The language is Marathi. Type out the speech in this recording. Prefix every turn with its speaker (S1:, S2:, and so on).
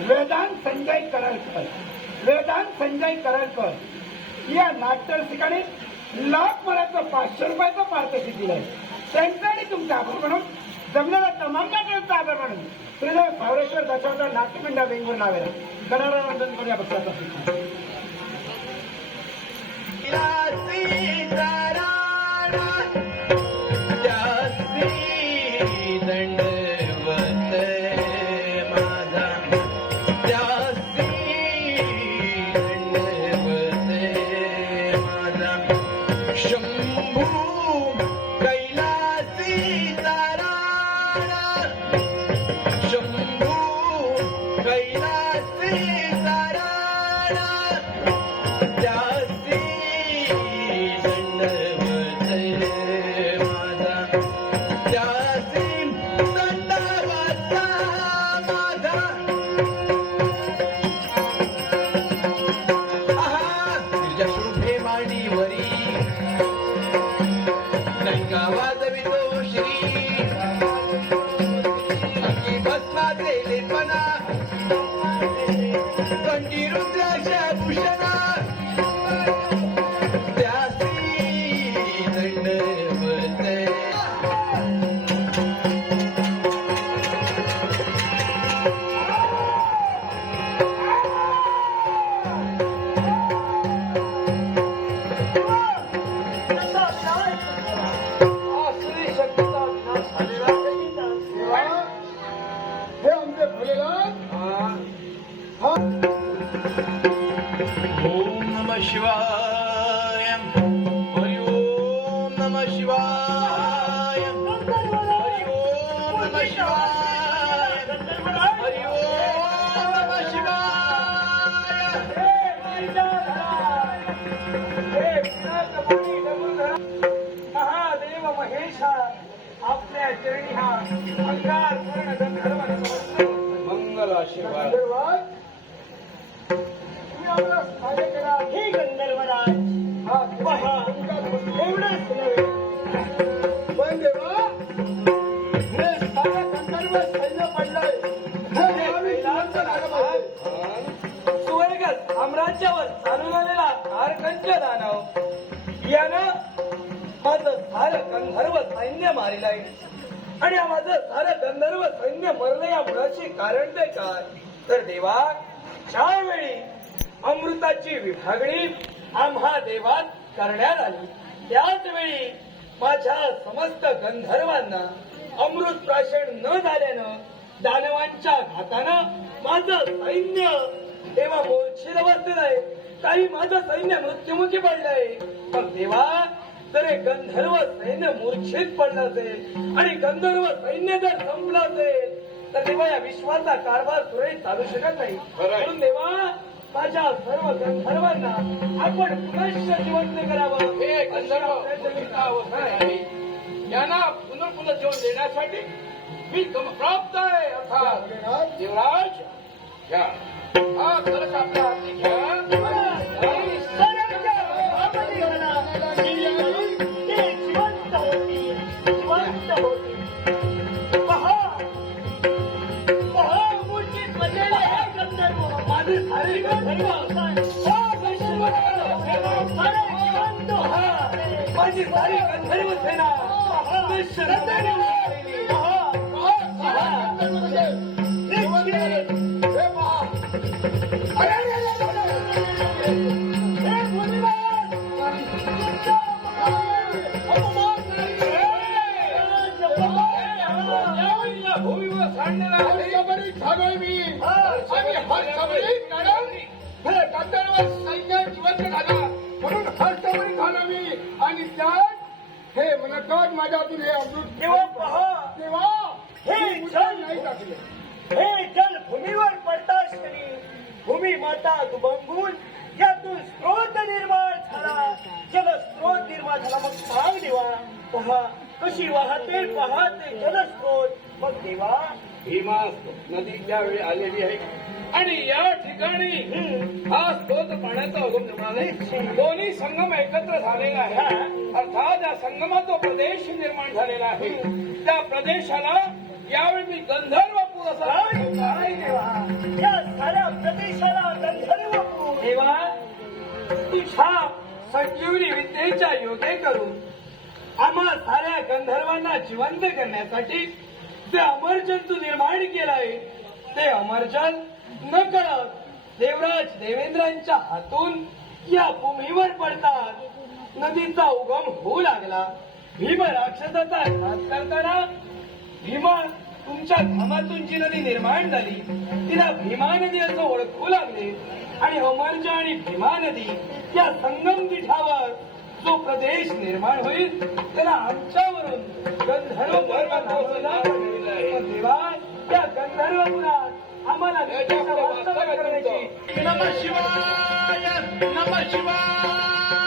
S1: वेदांत संजय करलकर वेदांत संजय करलकर या नाट्य लाख मराचं पाचशे रुपयाचं पारितोषिक दिलंय. त्यांचा आणि तुमचा आभार म्हणून जमलेला तमाम नाट्यांचा आभार म्हणून. श्रीदेव सावरेश्वर दशावतार नाट्यमंडळ बेंगूर नावेला गणारा करूया ಬೇಲಿಪನ
S2: ओम नमः शिवाय। हरि ओम नमः शिवाय। हरि ओम नमः शिवाय। हरि ओम नमः शिवाय।
S1: महादेव महेशा आपल्या चरणी हा अंगार गंधर्व
S3: हे गंधर्वराज. पहा एवढंच नव्हे.
S1: पण देवा, हे गंधर्व सैन्य पडलंय.
S3: चालून आलेला दानव यानं माझं सारं गंधर्व सैन्य मारिलंय. आणि माझं सारं गंधर्व सैन्य मरलं या मुळाचे कारण ते काय? तर देवा ज्यावेळी अमृताची विभागणी आम्हा देवात करण्यात आली. त्याच वेळी माझ्या समस्त गंधर्वांना अमृत प्राशन न झाल्यानं दानवांच्या घातानं माझं सैन्य तेव्हा मोर्शील अवस्थेत आहे काही माझं सैन्य मृत्युमुखी पडलंय. पण देवा जर हे गंधर्व सैन्य मूर्छित पडलं असेल आणि गंधर्व सैन्य जर संपलं असेल तर तेव्हा या विश्वाचा कारभार सुरळीत चालू शकत नाही. म्हणून देवा माझ्या सर्व गंधर्वांना आपण पुनश्च जिवंत करावं.
S2: हे गंधर्व आहे. यांना पुनर्पुनः जीवन देण्यासाठी मी प्राप्त आहे अर्थात देवराज घ्या हा कलश आपल्या हाती घ्या.
S3: माझी सारी गंधर्व सेना नश्वर झालेली.
S2: हे पहा या भूमीवर सांडलेला आहे
S1: झालोय मी हे गंधर्व सैन्य जिवंत झाला. म्हणून हस्तबळी झालो मी आणि त्यात हे मनकात माझ्यातून हे अमृत
S3: तेव्हा पहा.
S1: तेव्हा
S3: हे
S1: हे
S3: जल-
S1: नाही टाकले.
S3: हे जल भूमीवर पडताच तरी भूमी माता दुबंगून. यातून स्रोत निर्माण झाला. जल स्रोत निर्माण झाला. मग सांग देवा पहा. कशी वाहते पाहते जलस्रोत मग देवा
S2: भीमा नदी यावेळी आलेली आहे. आणि या ठिकाणी हा स्रोत पाण्याचा उगम आहे दोन्ही संगम एकत्र झालेला आहे अर्थात या संगमाचा प्रदेश निर्माण झालेला आहे त्या प्रदेशाला यावेळी मी गंधर्व
S3: या साऱ्या प्रदेशाला पूर. देवा तुझ्या संजीवनी विद्येच्या योगे करून आम्हा साऱ्या गंधर्वांना जिवंत करण्यासाठी जे अमरजन तू निर्माण केलंय ते अमरजन न कळत देवराज देवेंद्रांच्या हातून या भूमीवर पडतात. नदीचा उगम होऊ लागला. भीम राक्षसाचा घात करताना भीमा तुमच्या घामातून जी नदी निर्माण झाली. तिला भीमा नदी असं ओळखू लागले. आणि अमरजा आणि भीमा नदी या संगम पीठावर जो प्रदेश निर्माण होईल त्याला आमच्यावरून गंधर्व पर्वत देवा त्या गंधर्वपुरात आम्हाला
S2: त्याच्या पुढे वास्तव्य
S3: करण्याची
S2: नम शिवाय नम शिवाय.